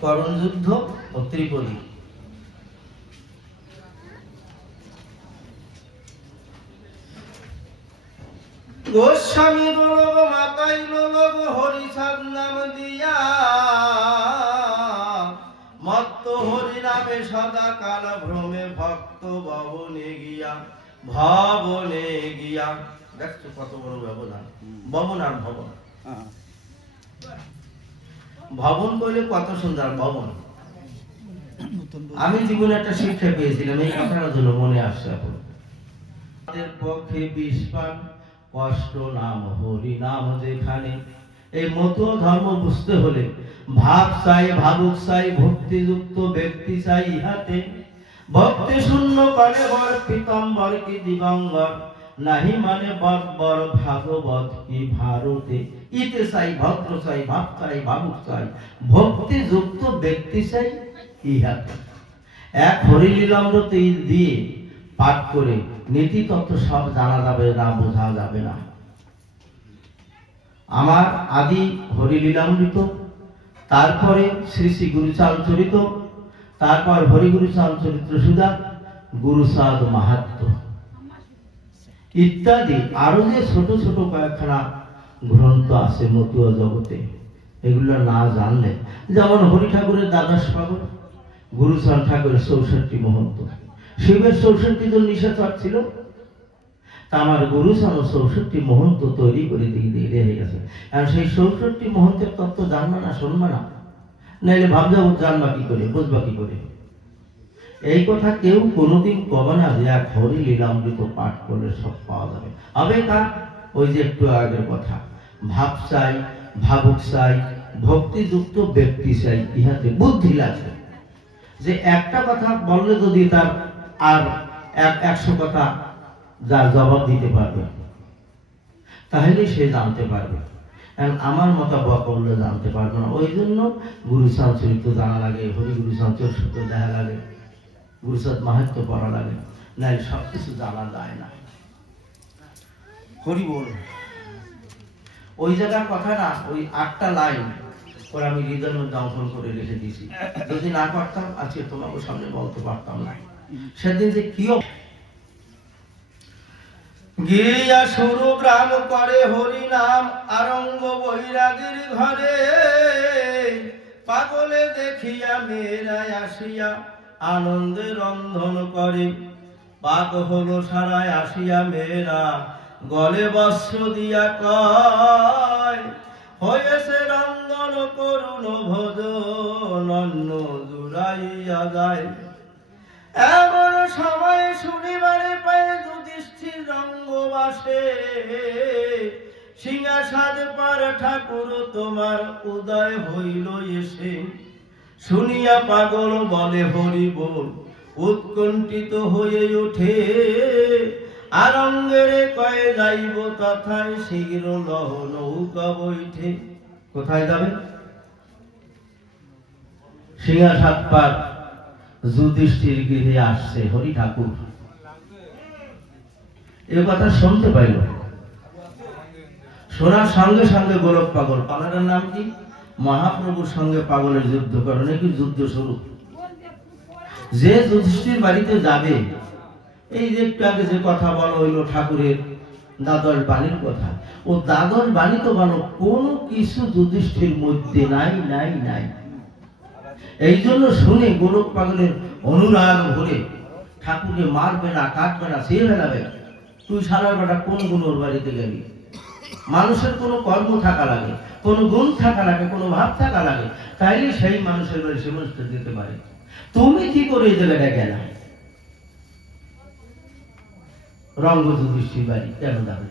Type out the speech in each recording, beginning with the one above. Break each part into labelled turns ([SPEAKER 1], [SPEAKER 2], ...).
[SPEAKER 1] করণ যুদ্ধ ও ত্রিপদী। গোস্বামী গোলক মাতাই লোলক হরিষাদ নাম দিয়া। মত্ত হরি নামে সদা কাল ভ্রমে ভক্ত ভবনে গিয়া ভবনে গিয়া। দেখছ কত বড় ব্যবধান। ভবন। আর ভবন ভবন বলে কত সুন্দর ভবন? আমি জীবনে একটা শিক্ষা পেয়েছিলাম এই কথাটার জন্য মনে আসছে এখন। আমাদের পক্ষে বিষ পান কষ্ট নাম হরি নাম যেখানে। এই মতো ধর্ম বুঝতে হলে ভাব চাই ভাবুক চাই ভক্তিযুক্ত ব্যক্তি চাই ইহাতে। ভক্তি শূন্য করে বর পিতম্বর কি দিগম্বর নাহি মানে বর ভাগবত কি ভারতে? ইতে চাই, ভদ্র চাই ভাব চাই ভাবুক চাই, ভক্তিযুক্ত ব্যক্তি চাই ইহাতে। এক হরিলীলামৃত দিয়ে পাঠ করে নীতি তত্ত্ব সব জানা যাবে না, বোঝা যাবে না। আমার আদি হরিলীলামৃত, তারপরে শ্রী শ্রী গুরুচাল চরিত, তারপর হরিগুরুচাল চরিত্র সুধা গুরুসাদ মাহাত্ম। ইত্যাদি। আরও যে ছোট ছোট কয়েকখানা গ্রন্থ আছে মতুয়া জগতে, এগুলো না জানলে, যেমন হরি ঠাকুরের দ্বাদশ পাগল গুরুচাঁদ ঠাকুরের চৌষট্টি মহন্ত। শিবের চৌষট্টি জন নিশাচর ছিল। তা আমার গুরুচাঁদ চৌষট্টি মহন্ত তৈরি করে দিয়ে দিয়ে রেখে গেছে। আর সেই চৌষট্টি মহন্তের তত্ত্ব জানবা না, শুনবা না। নাইলে ভাবজা জানবা কি করে, বুঝবা কি করে? এই কথা কেউ কোনোদিন কবে না যে এক হরি লীলামৃত পাঠ করলে সব পাওয়া যাবে। হবে তা ওই যে একটু আগের কথা। ভাব চাই, ভাবুক চাই, ভক্তিযুক্ত ব্যক্তি চাই, ইহাতে বুদ্ধি লাগবে। যে একটা কথা বললে যদি তার আর এক- একশো কথা যার জবাব দিতে পারবে, তাহলে সে জানতে পারবে। আমার মতো বকলে জানতে পারবে না। ওই জন্য গুরু চরিত্র জানা লাগে, হরি গুরু চরিত্র দেখা লাগে। গুরুসাদ মাহাত্ম পড়া লাগে। না সব কিছু জানা যায় না। হরি বল। ওই জায়গার কথা না, ওই আটটা লাইন করে আমি মধ্যে করে দিয়েছি। যদি না পারতাম, আজকে তোমাকে সামনে বলতে পারতাম না। সেদিন যে কি গিরিয়া শুরু গ্রাম করে হরি নাম, আরঙ্গ বৈরাগীর ঘরে। পাগলে দেখিয়া মেয়েরাই আসিয়া আনন্দে রন্ধন করে। পাক হলো সারায় আসিয়া মেয়েরা, গলে বস্ত্র দিয়া কয়, হয়েছে রন্ধন, করুণ ভোজন, অন্ন জুড়াইয়া যায়। এমন সময় শুনিবারে পায় যুধিষ্ঠির রঙ্গবাসে সিংহাসাদ পার ঠাকুর, তোমার উদয় হইল এসে। শুনিয়া পাগল বলে হরি বল, উৎকণ্ঠিত হয়ে ওঠে। আরঙ্গের কয়ে যাইব তথায় শীঘ্র লহ নৌকা বৈঠে। কোথায় যাবে সিংহাসাদ পার যুধিষ্ঠির গৃহে আসছে হরি ঠাকুর। এ কথা শুনতে পাইল। শোনার সঙ্গে সঙ্গে গোলক পাগল পাগলের নাম কি? মহাপ্রভুর সঙ্গে পাগলের যুদ্ধ করে, নাকি যুদ্ধ শুরু? যে যুধিষ্ঠির বাড়িতে যাবে, এই যে একটু আগে যে কথা বলা হইল ঠাকুরের দ্বাদশ বাণীর কথা, ও দ্বাদশ বাণী তো বলো, কোনো কিছু যুধিষ্ঠির মধ্যে নাই নাই নাই। এই জন্য শুনে গোলক পাগলের অনুরাগ ভরে ঠাকুরকে মারবে না কাটবে না, সে ফেলাবে তুই সারা বেটা কোন গুণোর বাড়িতে গেলি? মানুষের কোনো কর্ম থাকা লাগে, কোনো গুণ থাকা লাগে, কোনো ভাব থাকা লাগে, তাইলে সেই মানুষের বাড়ি সে মানুষটা দিতে পারে। তুমি কি করে এই জায়গাটা গেলা? রঙ্গ যুধিষ্ঠির বাড়ি, কেন যাবে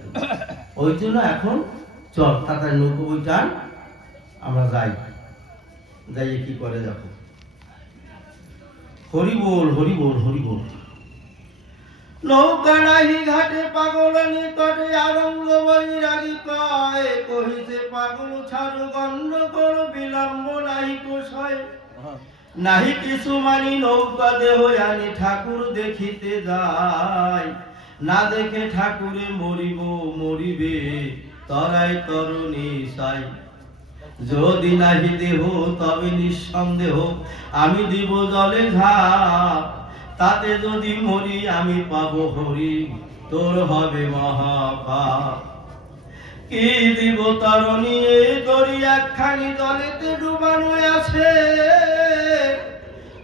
[SPEAKER 1] ওই জন্য এখন চল, তাড়াতাড়ি নৌকো বই টান, আমরা যাই। যাইয়ে কি করে দেখো? হরি বল হরি বল হরি বল নৌকা নাহি, ঘাটে পাগল নিকটে আরঙ্গ বৈরাগী কয়। কহিতে পাগল, ছাড়ু গণ্ড কর, বিলম্ব নাহি কোষয় নাহি কিছু মানি, নৌকা দেহ আনি, ঠাকুর দেখিতে যায়। না দেখে ঠাকুরে মরিব, মরিবে, তরাই তরুণী সাই। যদি নাহি দেহ, তবে নিঃসন্দেহ, আমি দিব জলে ঝাঁপ তাতে যদি মরি, আমি পাব হরি। তোর হবে মহাপাপ। কি দিব তরণী দড়ি একখানি জলেতে ডুবানো আছে।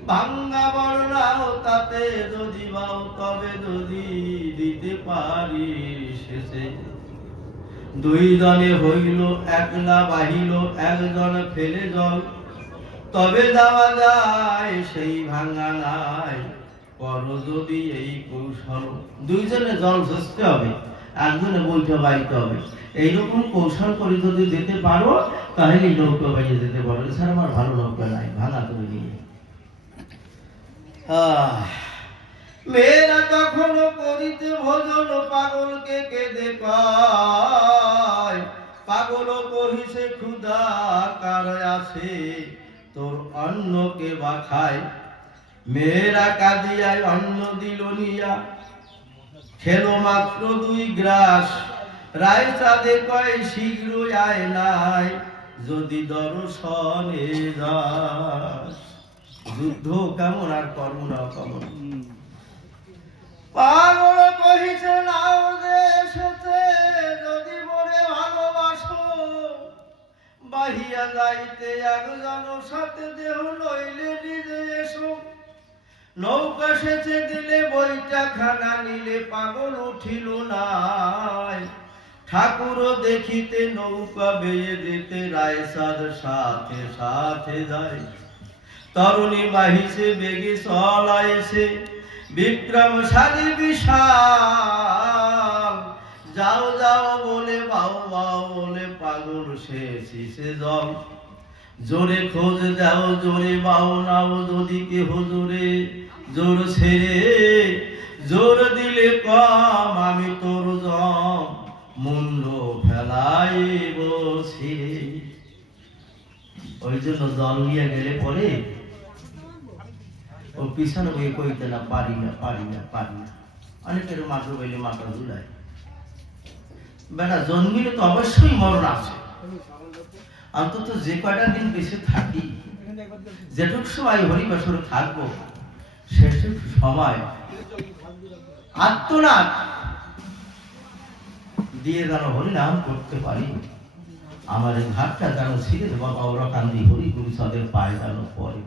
[SPEAKER 1] ভাঙ্গা বড়রাও তাতে যদি বাও তবে যদি দিতে পারি শেষে। দুই জনে হইল, একলা বাহিল, একজন ফেলে জল। তবে যাওয়া যায়, সেই ভাঙ্গা নাই। কর যদি এই কৌশল দুইজনে জল ঘষতে হবে, একজনে বইটা বাইতে হবে। এইরকম কৌশল করে যদি যেতে পারো, তাহলে নৌকা বাইয়ে যেতে পারো। এছাড়া আমার ভালো নৌকা নাই, ভাঙা করে নিয়ে। মেয়েরা কখনো করিতে ভোজন, পাগলকে কেঁদে কয় পাগল কহিছে ক্ষুধা কার আছে? তোর অন্নকে বা খায় মেয়েরা কাঁদিয়ায় অন্ন দিল নিয়া। খেলো মাত্র দুই গ্রাস, রায় চাঁদে কয় শীঘ্র আয় নাই, যদি দর্শনে যাস। যুদ্ধ কেমন আর কর্মরা কেমন পাগল কহিছে, নাও দেশেতে যদি মনে ভালোবাসো, বাহিয়া যাইতে একজন সাথে দেহ এসো নৌকা সেচে দিলে বইটা খানা নিলে পাগল উঠিল নাই। ঠাকুর দেখিতে নৌকা বেয়ে দিতে রায়সাদ সাথে সাথে যায়। তরুণী বাহিছে, বেগে চলাইছে বিক্রম সাজি বিশাল। যাও যাও বলে বাউ বাউ বলে, পাগল সে শিশে জল জোরে খোঁজ দাও, জোরে বাউ নাও যদি কেহ জোরে। জোর ছেড়ে, জোর দিলে কম আমি তোর জম মুন্ড ফেলাই বসে। ওই জন্য জল নিয়ে গেলে পরে ও পিছনে বই কইতে না, পারি না পারি না পারি না। অনেকের মাত্র বইলে মাথা ধুলায় বেটা জন্মিলে তো অবশ্যই মরণ আছে। অন্তত যে কয়টা দিন বেঁচে থাকি, যেটুক সময় হরিবাসরে থাকব আত্মনাথ দিয়ে যেন হরিনাম করতে পারি। এই ভাবটা যেন ছিঁড়ে কান্দি হরি গুরু সাদের পায়ে যেন পরে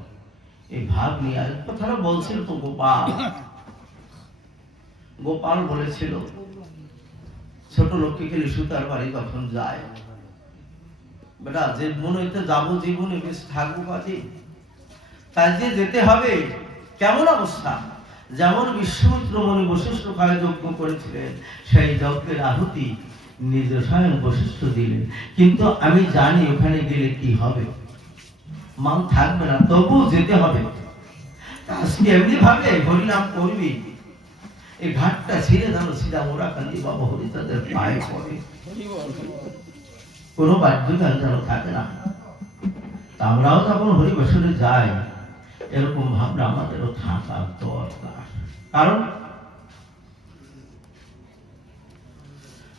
[SPEAKER 1] এই ভাব নিয়ে আর কথাটা বলছিল তো গোপাল। গোপাল বলেছিল, ছোট লক্ষ্মী খেলে সুতার বাড়ি তখন যায়? বেটা, যে মনে হইতে যাব জীবনে, বেশ থাকব কাজে তাই যে যেতে হবে কেমন অবস্থা? যেমন বিশ্বমিত্র মনি বশিষ্ঠ খায় যজ্ঞ করেছিলেন, সেই যজ্ঞের আহুতি নিজ স্বয়ং বশিষ্ঠ দিলেন। কিন্তু আমি জানি ওখানে গেলে কি হবে। মান থাকবে না তবু যেতে হবে। আজকে এমনি ভাবে হরিনাম করবি? এই ঘাটটা ছিঁড়ে জানো মোরা কান্দি বাবা হরি তাদের পায়ে পড়ে। কোনো বাধ্যকাল যেন থাকে না। আমরাও যখন হরিবাসরে যাই। এরকম ভাবনা আমাদেরও থাকা দরকার। কারণ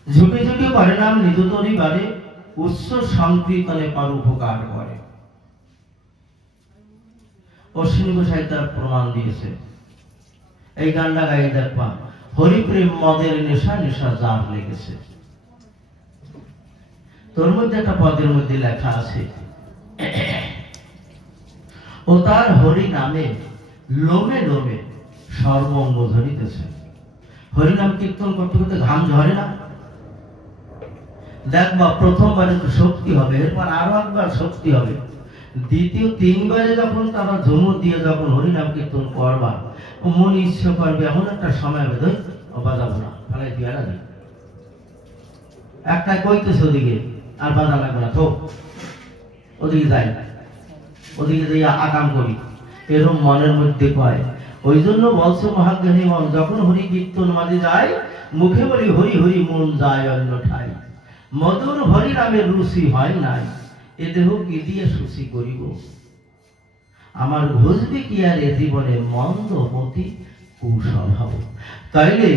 [SPEAKER 1] ঝুঁকে ঝুঁকে পারে নাম নিদতরি বারে উচ্চ সংকীর্তনে পার উপকার করে। অশ্বিনী গোসাই তার প্রমাণ দিয়েছে। এই গানটা গাই দেখবা, হরিপ্রেম মদের নেশা নেশা জার লেগেছে। তোর মধ্যে একটা পদের মধ্যে লেখা আছে ও তার হরি নামে লোমে লোমে সর্বঙ্গ ধরিতেছে হরিনাম কীর্তন করতে করতে ঘাম ঝরে না? দেখবা প্রথমবারে তো শক্তি হবে, এরপর আরও একবার শক্তি হবে। দ্বিতীয় তিনবারে যখন তারা ঝুমুর দিয়ে যখন হরিনাম কীর্তন করবা, মন ইচ্ছে করবে, এমন একটা সময় হবে বাজাবো না, ফেলাই দিয়ে না দিই একটা কইতেছে ওদিকে, আর বাধা লাগবে না তো ওদিকে যাই। ওদিকে যাই আকাম করি। এরকম মনের মধ্যে কয় ওই জন্য বলছে মহাজ্ঞানী মন যখন হরি কীর্তন মাঝে যায় মুখে বলি, হরি হরি, মন যায় অন্য ঠাই। মধুর হরি নামের রুচি হয় নাই। এ দেহ কি দিয়ে সুচি করিব? আমার ঘুষবে কি আর এ জীবনে মন্দ মতি কুস্বভাব? তাইলে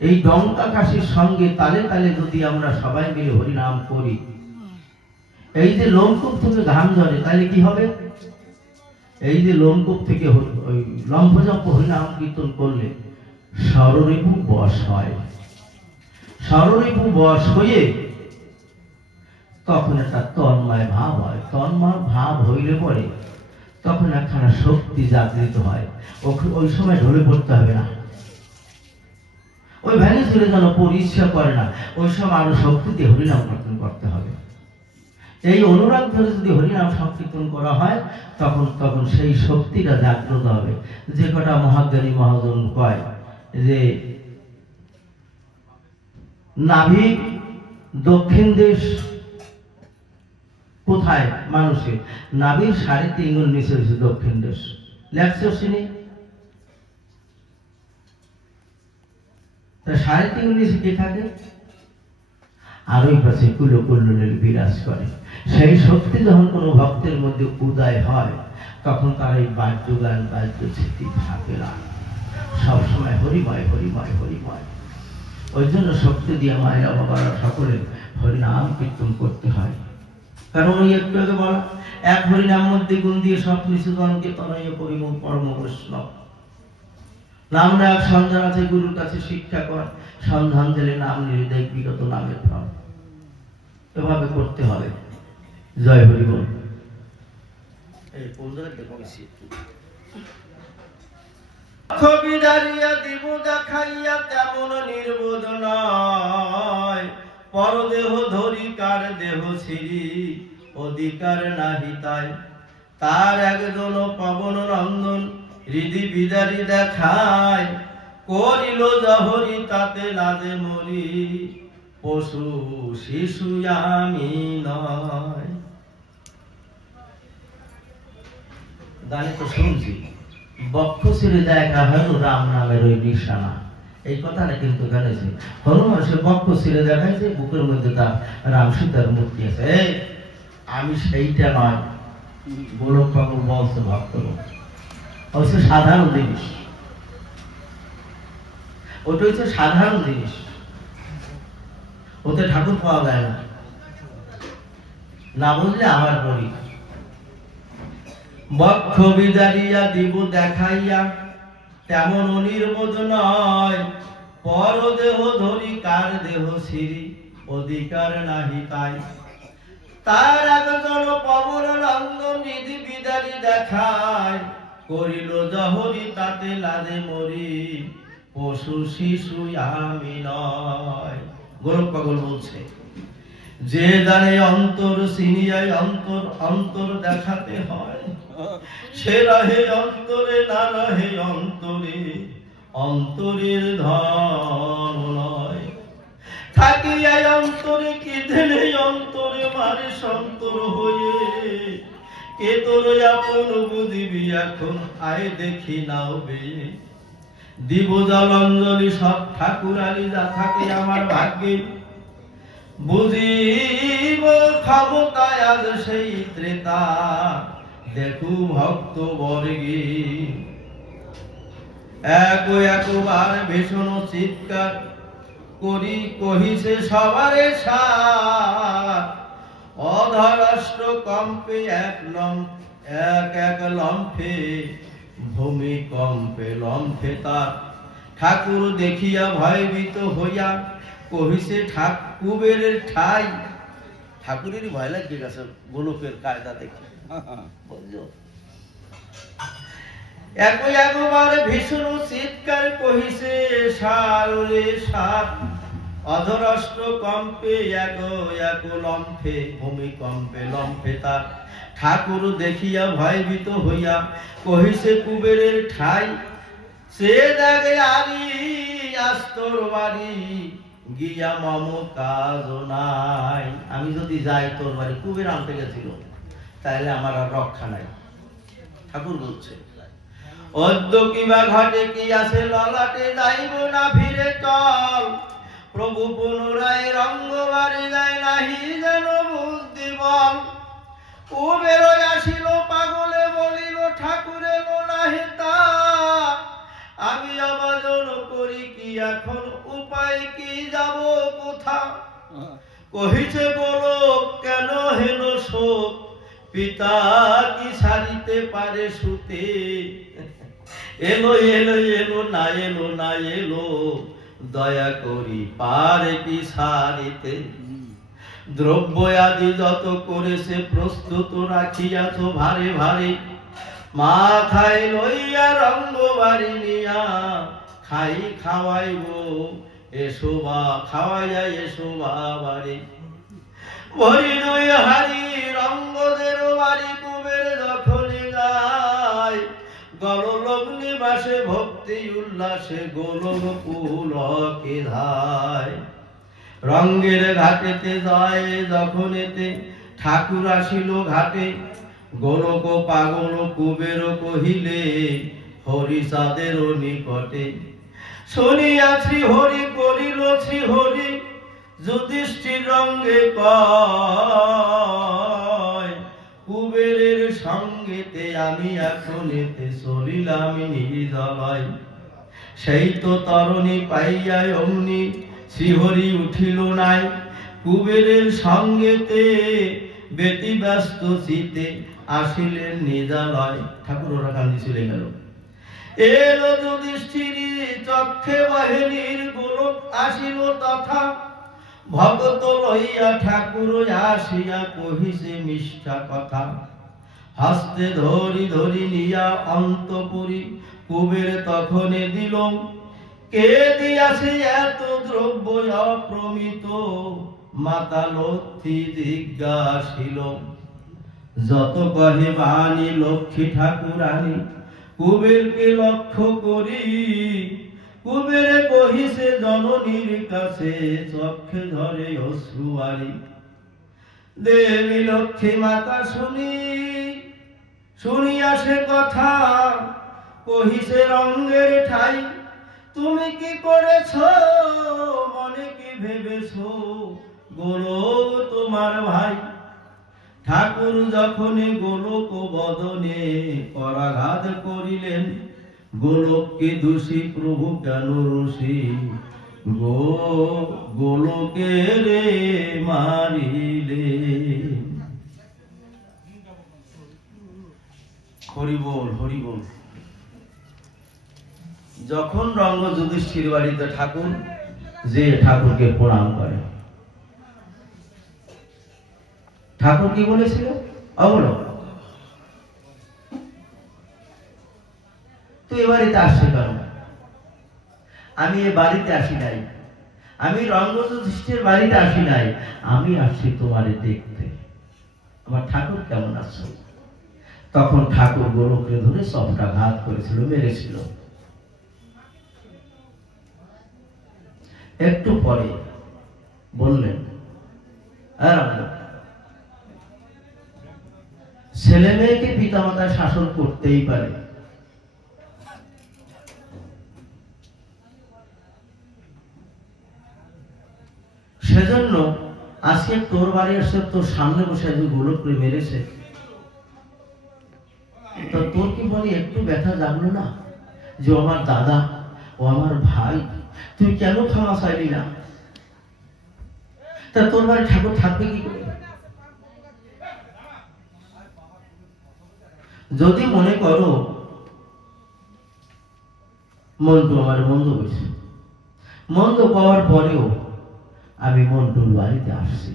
[SPEAKER 1] এই ডঙ্কা কাশির সঙ্গে তালে তালে যদি আমরা সবাই মিলে হরিনাম করি এই যে লোমকূপ থেকে ঘাম ঝরে, তাহলে কি হবে? এই যে লোমকূপ থেকে ওই লম্ফজম্প হরিনাম কীর্তন করলে সররিপু বস হয়। সররিপু বস হয়ে তখন একটা তন্ময় ভাব হয়। তন্ময় ভাব হইলে পরে তখন একখানা শক্তি জাগৃত হয়। ওই সময় ঢলে পড়তে হবে না। ওই ভ্যানি ছেড়ে যেন ইচ্ছা করে না, ওই সময় আরও শক্তিতে হরিনাম কীর্তন করতে হবে। এই অনুরাগ ধরে যদি হরিনাম সংকীর্তন করা হয়, তখন তখন সেই শক্তিটা জাগ্রত হবে। যে কটা মহাজ্ঞানী মহাজন কয় যে নাভি দক্ষিণ দেশ কোথায় মানুষের? নাভির সাড়ে তিন গুণ নিচে হচ্ছে দক্ষিণ দেশ। লেখছে শুনি তা সাড়ে তিন গুণ নিচে কে থাকে? আর ওই পাশে কুলো বিরাজ করে। সেই শক্তি যখন কোনো ভক্তের মধ্যে উদয় হয়, তখন তার এই বাদ্য গান বাদ্য স্মৃতি থাকে না। সবসময় হরিময় হরিময় হরিময়। ওই জন্য শক্তি দিয়ে মায়েরা, বাবারা সকলে হরিনাম কীর্তন করতে হয়। কারণ ওই একটু আগে বলা? এক হরিনাম মধ্যে গুণ দিয়ে সব নিষেধনকে তনয়, পরিম, পরম বৈষ্ণব। নাম রাখ, সন্ধান আছে, গুরুর কাছে শিক্ষা কর। সন্ধান দিলে নাম নিলে দেখ বিগত নামের ফল। এভাবে করতে হবে। জয় হরি বল। ছবি দাঁড়িয়া দিব দেখাইয়া তেমন নির্বোধ নয়। পরদেহ ধরি কার দেহ ছিরি অধিকার নাহি তাই। তার একজন পবন নন্দন হৃদি বিদারি দেখায়। করিল জহরি তাতে লাজে মরি পশু শিশু আমি নয়। গানে তো শুনছি। বক্ষ ছেড়ে দেখা হলো রাম নামের ওই নিশানা। এই কথাটা কিন্তু জানেছি হনুমান সে বক্ষ ছেড়ে দেখাইছে, বুকের মধ্যে তার রাম সীতার মূর্তি আছে। আমি সেইটা নয়। গোলক বাবু বলছে ভক্ত হচ্ছে সাধারণ জিনিস। ওটা হচ্ছে সাধারণ জিনিস। ওতে ঠাকুর পাওয়া যায় না। না বুঝলে আমার পড়ি বক্ষ বিদারিয়া দিব দেখাইয়া তেমন অনির্বোধ নয়। পর দেহ ধরি, কার দেহ সিরি অধিকার নাহি তাই তার একজন পবন নন্দন নিধি বিদারি দেখায়। করিল জহরি, তাতে লাজে মরি, পশু শিশু আমি নয়। পাগল বলছে, যে জানে অন্তর, সিনিয়ায় অন্তর অন্তর দেখাতে হয়। সে রহে অন্তরে, না রহে অন্তরে, অন্তরের ধন নয়। থাকিয়াই অন্তরে, কেঁদে নেই অন্তরে, মারে সন্তর হয়ে। কে তোর আপন বুঝিবি এখন? আয় দেখি নাও বে। দিব জল অঞ্জলি সব ঠাকুরালি যা থাকে আমার ভাগ্যে। বুঝিব ক্ষমতায় আজ সেই ত্রেতা। দেখু ভক্ত বর্গে। এক একবার ভীষণ চিৎকার করি, কহিছে সবারে অধরাষ্ট্র কম্পে এক লম, এক এক লম্ফে ভূমি কম্পে লম্ফে তার। ঠাকুর দেখিয়া ভয়ভীত হইয়া কহিছে ঠাক কুবেরের ঠাই ঠাকুরেরই ভয় লাগে গেছে গোলকের কায়দা দেখে। একবার চিৎকার কহিছে সারে কম্পে এক এক লম্ফে, ভূমিকম্পে লম্ফে তার ঠাকুর দেখিয়া ভয়ভীত হইয়া কহিছে, কুবেরের ঠাই, সে দেখে আরি আস্তর বাড়ি গিয়া মম কাজ নাই। আমি যদি যাই তোর বাড়ি, কুবের আনতে গেছিল। তাহলে আমার আর রক্ষা নাই। ঠাকুর বলছে অদ্য কিবা ঘটে কি আছে ললাটে যাইব না ফিরে চল। প্রভু পুনরায় রঙ্গ বাড়ি যায় নাহি যেন বুদ্ধি বল। কুবের আসিল পাগলে বলিল ঠাকুরে নাহি তা। আমি আবাজন করি কি এখন উপায় কি যাব কোথা? কহিছে বলো কেন হেন পারে শুতে এলো এলো এলো, না এলো না, এলো। দয়া করি পারে কি সারিতে? দ্রব্য আদি যত করেছে প্রস্তুত রাখিয়াছ ভারে ভারে। মাথায় লইয়া রঙ্গ বাড়ি নিয়া খাই খাওয়াইব, এসো বা খাওয়াইয়া এসো বাবারে ভরি হারি রঙ্গদের বাড়ি কুবের দখলে গায় গললোক ভক্তি উল্লাসে গোলক পুলকে ধায়। রঙ্গের ঘাটেতে যায় যখন এতে ঠাকুর আসিল ঘাটে। গোলক পাগল কুবের কহিলে, হরিচাঁদের নিকটে, শুনিয়াছি হরি, করিল শ্রী হরি যুধিষ্ঠির রঙ্গে কয় কুবেরের সঙ্গেতে আমি এখন এতে চলিলাম নির্দলয়। সেই তো তরণী পাইয়া অমনি শ্রীহরি উঠিল নাই। কুবেরের সঙ্গেতে ব্যতিব্যস্ত চিতে আসিলেন নিজালয় ঠাকুর, ওরা কান্দি চলে গেল। এলো যুধিষ্ঠিরি চক্ষে বাহিনীর গোলক আসিল তথা ভগত লইয়া ঠাকুর আসিয়া কহিছে মিষ্টা কথা। হাসতে ধরি ধরি নিয়া অন্তপুরি, কুবের তখনে দিল, কে দিয়াছে এত দ্রব্য অপ্রমিত? মাতা লক্ষ্মী জিজ্ঞাসিল, যত কহে বাণী লক্ষ্মী ঠাকুরানী, কুবেরকে লক্ষ্য করি কুবেরে কহিছে জননীর কাছে, চক্ষে ধরে অশ্রুয়ারি দেবী লক্ষ্মী মাতা শুনি, শুনিয়া সে কথা কহিছে রঙ্গের ঠাই, তুমি কি করেছ? মনে কি ভেবেছ? গোলো তোমার ভাই। ঠাকুর যখন গোলক বদনে পরাঘাত করিলেন গোলককে দোষী প্রভু কেন রসি গো গোলকে রে মারিলে। হরি বল যখন রঙ্গ যুধিষ্ঠির বাড়িতে ঠাকুর, যে ঠাকুরকে প্রণাম করে। ঠাকুর কি বলেছিল? অবল তুই এ বাড়িতে আসছে কেন? আমি এ বাড়িতে আসি নাই। আমি রঙ্গ বাড়িতে আসি নাই। আমি আসছি তোমারে দেখতে। আমার ঠাকুর কেমন আছো? তখন ঠাকুর গোলককে ধরে সবটা ঘাত করেছিল মেরেছিল। একটু পরে বললেন "হ্যাঁ, ছেলে মেয়েকে পিতামাতা শাসন করতেই পারে। আজকে তোর বাড়ি এসে তোর সামনে বসে একজন গোলক করে মেরেছে। তো তোর কি মনে একটু ব্যথা জাগলো না? যে আমার দাদা, ও আমার ভাই, তুই কেন ক্ষমা চাইলি না? তা তোর বাড়ি ঠাকুর থাকবে কি করে? যদি মনে করো মন্টু আমার মন্দ করেছে মন্দ পাওয়ার পরেও আমি মন্টুর বাড়িতে আসছি।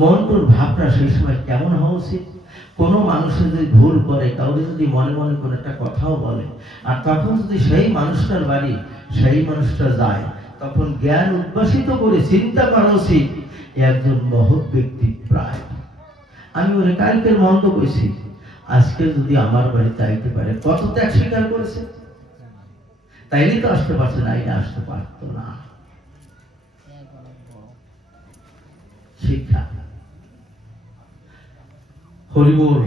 [SPEAKER 1] মন্টুর ভাবটা সেই সময় কেমন হওয়া উচিত? কোনো মানুষের যদি ভুল করে, কাউকে যদি মনে মনে কোনো একটা কথাও বলে, আর তখন যদি সেই মানুষটার বাড়ি, সেই মানুষটা যায়, তখন জ্ঞান উদ্ভাসিত করে চিন্তা করা উচিত একজন মহৎ ব্যক্তি প্রায়। আমি ওরে কালকের মন্দ কইছি, আজকে যদি আমার বাড়িতে আইতে পারে, কত ত্যাগ স্বীকার করেছে? তাইলে তো আসতে পারছে না আসতে পারতো না। শিক্ষা। হরিবোল,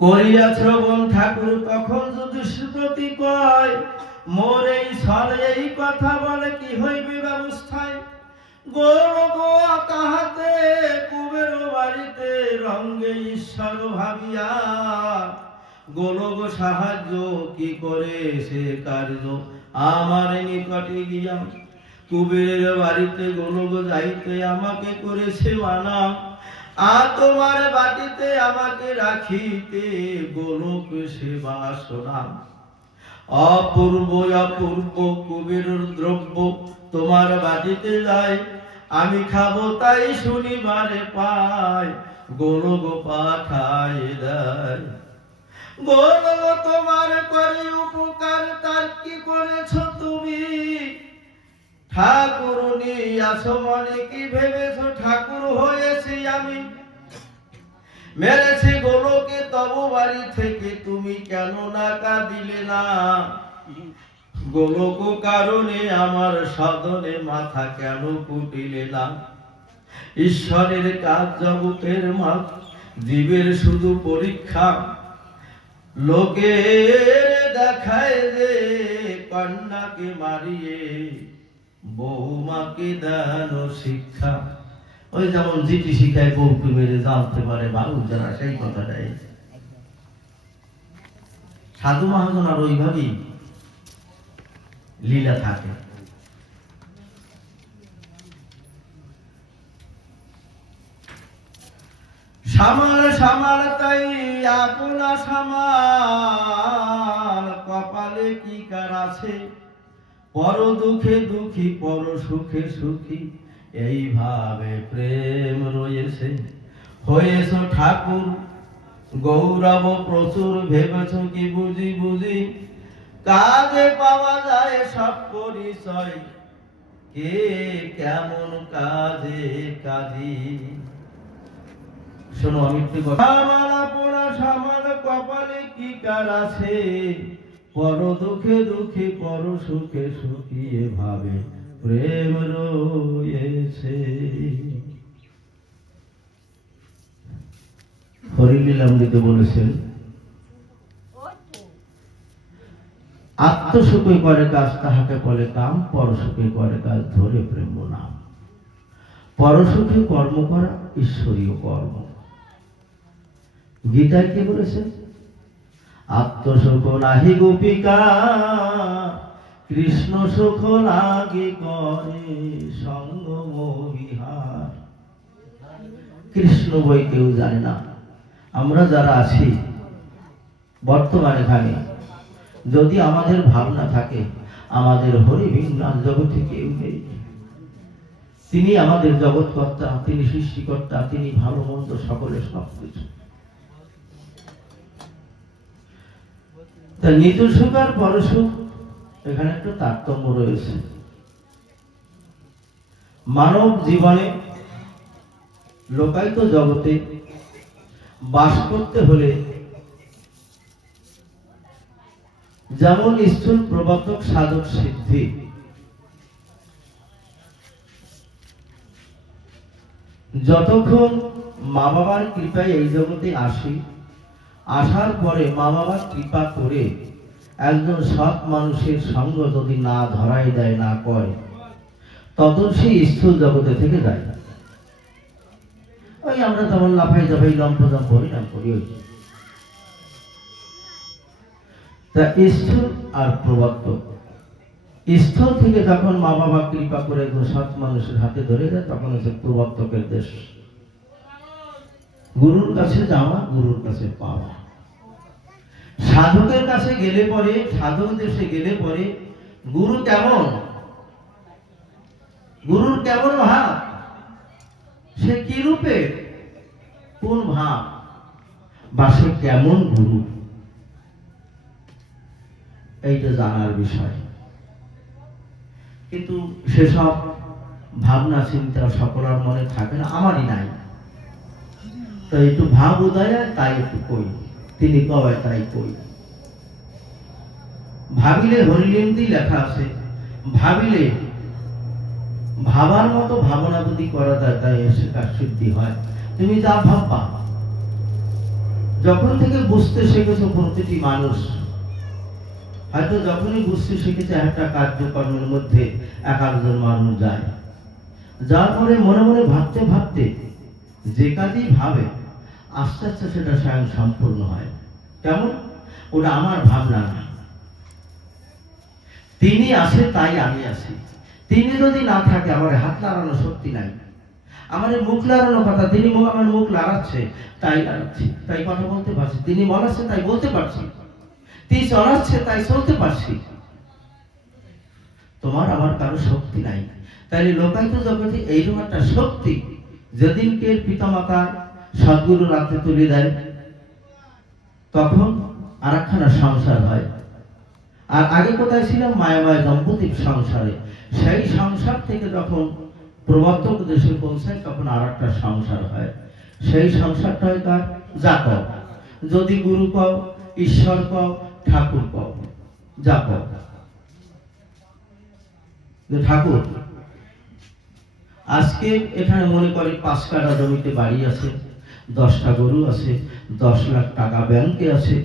[SPEAKER 1] করিয়া শ্রবণ ঠাকুর তখন যদি সুপ্রতি কয়, মোর এই ছলে এই কথা বলে কি হইবে ব্যবস্থায়? তাহাতে কুবের বাড়িতে রঙ্গে ঈশ্বর ভাবিয়া সাহায্য কি করে সে কার্য? আমার নিকটে গিয়া কুবেরের বাড়িতে গোলক যাইতে আমাকে করেছে মানা। আ তোমার বাটিতে আমাকে রাখিতে গোলক সে বাসনা অপূর্ব অপূর্ব কুবের দ্রব্য তোমার বাটিতে যায়। আমি খাব তাই শনিবারে পাই গোলক পাঠায় দেয়। গোলক তোমার করে উপকার তার কি করেছ তুমি? ঠাকুর মনে কি ভেবেছো? ঠাকুর হয়েছি আমি। মেরেছি গোলকে, তব বাড়ি থেকে তুমি কেন নাকা দিলে না? গোলক কারণে আমার সাধনে মাথা কেন কুটিলে না? ঈশ্বরের কাজ জগতের মাপ, জীবের শুধু পরীক্ষা। লোকের দেখায় যে কন্যাকে মারিয়ে বৌমাকে দান শিক্ষা। ওই যেমন জিটি শিখায় বউকে মেরে জানতে পারে বাবু যারা, সেই কথাটাই। সাধু মহাজন আর ওইভাবেই লীলা থাকে। সামাল সামাল তাই আপনা সামাল, কপালে কি কার আছে? পর দুঃখে দুঃখী, পর সুখে সুখী। এইভাবে প্রেম রয়েছে। হয়েছ ঠাকুর, গৌরব প্রচুর ভেবেছ কি বুঝি বুঝি? কাজে পাওয়া যায় সব পরিচয়। কে কেমন কাজে কাজী? শোনো, আমি একটু কথা মালা পোড়া, সামাল কপালে কি কার আছে? পর দুঃখে দুঃখে, পর সুখে সুখী ভাবে প্রেম রয়েছে। হরিলীল অমৃতে বলেছেন, আত্মসুখে করে কাজ তাহাকে বলে কাম, পরসুখে করে কাজ ধরে প্রেম নাম। পরসুখে কর্ম করা, ঈশ্বরীয় কর্ম। গীতায় কি বলেছে আত্মসুখ নাহি গোপিকা কৃষ্ণ সুখ লাগে করে সঙ্গ বিহার কৃষ্ণ বই কেউ জানে না। আমরা যারা আছি, বর্তমান এখানে, যদি আমাদের ভাবনা থাকে, আমাদের হরি বিজ্ঞান জগতে কেউ নেই। তিনি আমাদের জগৎকর্তা, তিনি সৃষ্টিকর্তা, তিনি ভালো মন্দ সকলের সব কিছু তা নিজ সুখ আর পরসুখ এখানে একটু তারতম্য রয়েছে। মানব জীবনে লোকায়িত জগতে বাস করতে হলে যেমন স্থূল প্রবর্তক, সাধক, সিদ্ধি, যতক্ষণ মা বাবার কৃপায় এই জগতে আসি আসার পরে মা বাবার কৃপা করে একজন সৎ মানুষের সঙ্গ যদি না ধরাই দেয়, না করে তখন সেই স্থূল জগতে থেকে যায়। ওই আমরা তেমন লাফাই জাফাই লম্প জম্প হরিনাম করি, ওই তা স্থূল আর প্রবর্তক স্থল থেকে যখন মা বাবা কৃপা করে একজন সৎ মানুষের হাতে ধরে দেয়, তখন হচ্ছে প্রবর্তকের দেশ। গুরুর কাছে যাওয়া, গুরুর কাছে পাওয়া। সাধকের কাছে গেলে পরে সাধক দেশে গেলে পরে, গুরু কেমন? গুরুর কেমন ভাব? সে কি রূপে? কোন ভাব? বা সে কেমন গুরু? এইটা জানার বিষয়। কিন্তু সেসব ভাবনা, চিন্তা সকলের মনে থাকে না, আমারই নাই। তো একটু ভাব উদয়, তাই একটু কই তিনি কয় তাই কই ভাবিলে হরিলিন্দি লেখা আছে, ভাবিলে ভাবার মতো ভাবনা যদি করা যায়, তাই এসে কার সিদ্ধি হয়? তুমি যা ভাববা। যখন থেকে বুঝতে শিখেছ প্রতিটি মানুষ, হয়তো যখনই বুঝতে শিখেছে একটা কার্যকর্মের মধ্যে এক একজন মানুষ যায়, যার পরে মনে মনে ভাবতে ভাবতে যে কাজই ভাবে আস্তে আস্তে সেটা স্বয়ং সম্পূর্ণ হয়। কেমন? ওটা আমার ভাবনা না। তিনি আসে তাই আমি আসি। তিনি যদি না থাকে, আমার হাত নাড়ানোর শক্তি নাই। আমার মুখ লাড়ানো কথা, তিনি আমার মুখ লাড়াচ্ছে তাই লাড়াচ্ছি তাই কথা বলতে পারছি। তিনি বলাচ্ছে তাই বলতে পারছি। তিনি চলাচ্ছে তাই চলতে পারছি। তোমার আমার কারও শক্তি নাই। তাইলে লোকায়িত জগতে এইরকম একটা শক্তি যেদিনকে পিতামাতা সদ্গুরু রাতে তুলে দেয়। তখন আর একখানা সংসার হয়। আর আগে কোথায় ছিল? মায়াময় দম্পতির সংসারে। সেই সংসার থেকে যখন প্রবর্তক দেশে পৌঁছায়, তখন আর একটা সংসার হয়। সেই সংসারটা হয় তার জাতক। যদি গুরু কও, ঈশ্বর কও, ঠাকুর কও, জাতক। যে ঠাকুর, আজকে এখানে মনে করে পাঁচ কাটা জমিতে বাড়ি আছে। দশটা গরু আছে, দশ লাখ টাকা ব্যাংকে আছে।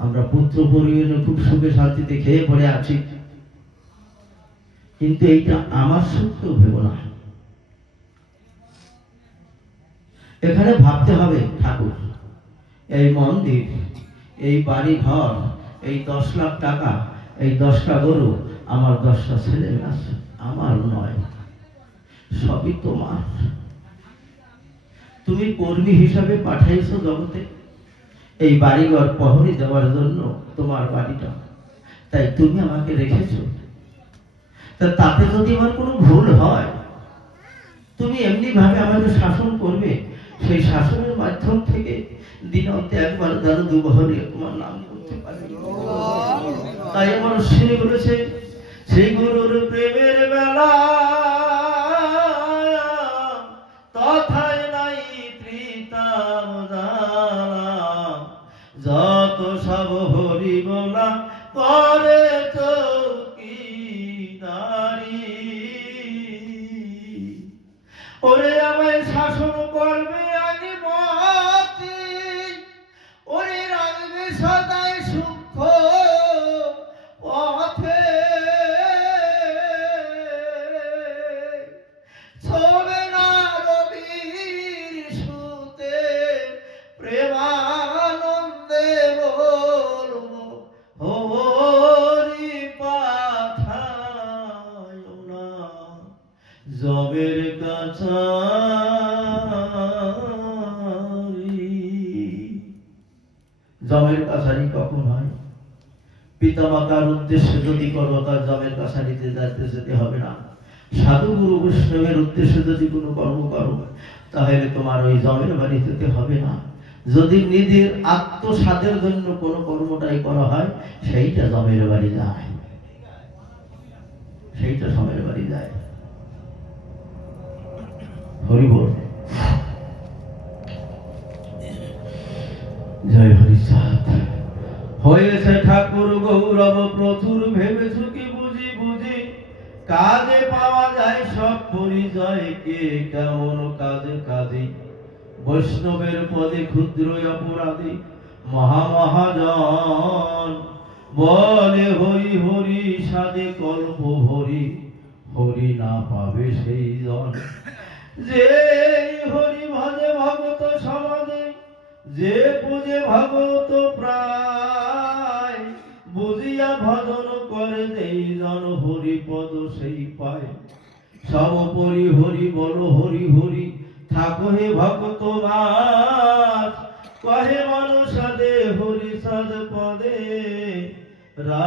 [SPEAKER 1] আমরা পুত্র পরিবারে খুব সুখে শান্তিতে খেয়ে পড়ে আছি। কিন্তু এইটা আমার সত্যও ভেব না এখানে ভাবতে হবে, ঠাকুর, এই মন্দির, এই বাড়ি ঘর এই দশ লাখ টাকা, এই দশটা গরু, আমার দশটা ছেলে আছে, আমার নয়। সবই তোমার। তুমি কর্মী হিসাবে পাঠাইছো জগতে। এই বাড়িঘর পহরি দেওয়ার জন্য তোমার বাড়িটা। তাই তুমি আমাকে রেখেছো। তা তাতে যদি আমার কোনো ভুল হয়, তুমি এমনি ভাবে আমাকে শাসন করবে। সেই শাসনের মাধ্যম থেকে দিনন্তে একবার যেন দুবহরে তোমার নাম করতে পারি। তাই আমার শ্রী বলেছে সেই গুরুর প্রেমের বেলা উদ্দেশ্যে যদি করো তার জমের কাছারিতে যাইতে যেতে হবে না। সাধু গুরু বৈষ্ণবের উদ্দেশ্যে যদি কোনো কর্ম করো, তাহলে তোমার ওই জমের বাড়ি যেতে হবে না। যদি নিজের আত্মসাদের জন্য কোনো কর্মটাই করা হয়, সেইটা জমের বাড়ি যায়। সেইটা জমের বাড়ি যায়। হরি বল। জয় হরিচাঁদ হয়েছে ঠাকুর গৌরব, প্রচুর ভেবেছ কি বুঝি বুঝি? কাজে পাওয়া যায় সব পরিচয়, কে কেমন কাজে কাজে? বৈষ্ণবের পদে ক্ষুদ্র অপরাধী মহা মহাজন বলে হরি হরি সাদে কল্প হরি হরি না পাবে সেই জন। যে হরি ভজে ভগত সমাজে, যে পূজে ভগত প্রায় বুঝিয়া ভজন করে যেই জন হরি পদ সেই পায়। সর্বোপরি হরি বল হরি হরি, থাকো হে ভক্ত কহে মন সাদে হরি সদ পদে রা